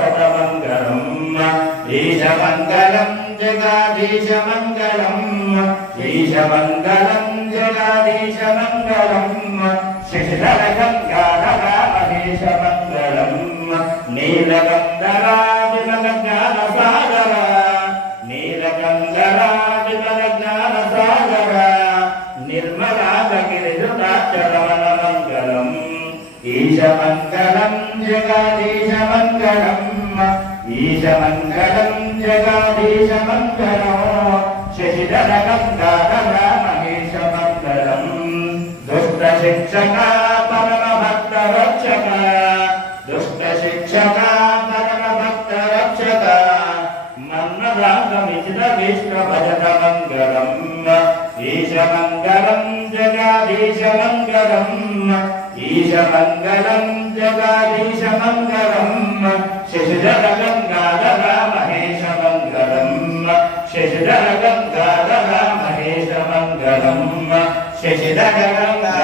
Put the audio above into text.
भरतमङ्गलम् ईशमङ्गलम् जगाधीशमङ्गलम् ईशमङ्गलम् जगाधीशमङ्गलम् शिशिरगङ्गाधरामहेशमङ्गलम् नीलगन्धराविमलज्ञानसागर नीलगन्धराविमलज्ञानसागर निर्मलागिरिजुताचरमणमङ्गलम् ईशमङ्गलम् जगाधीशमङ्गलम् ईशमङ्गलम् जगाधीशमङ्गलम् शशिधरगङ्गाधरामहेशमङ्गलम् दुष्टशिक्षका परमभक्तरक्षक दुष्टशिक्षका परमभक्तरक्षक मन्मदागमिचितविष्णुभजतमङ्गलम् ईशमङ्गलम् जगाधीशमङ्गलम् ईशमङ्गलम् जगाधीशमङ्गलम् शशिधरगङ्गाधरामहेशमङ्गलम् शशिधरगङ्गाधरामहेशमङ्गलम् शशिधरगङ्गा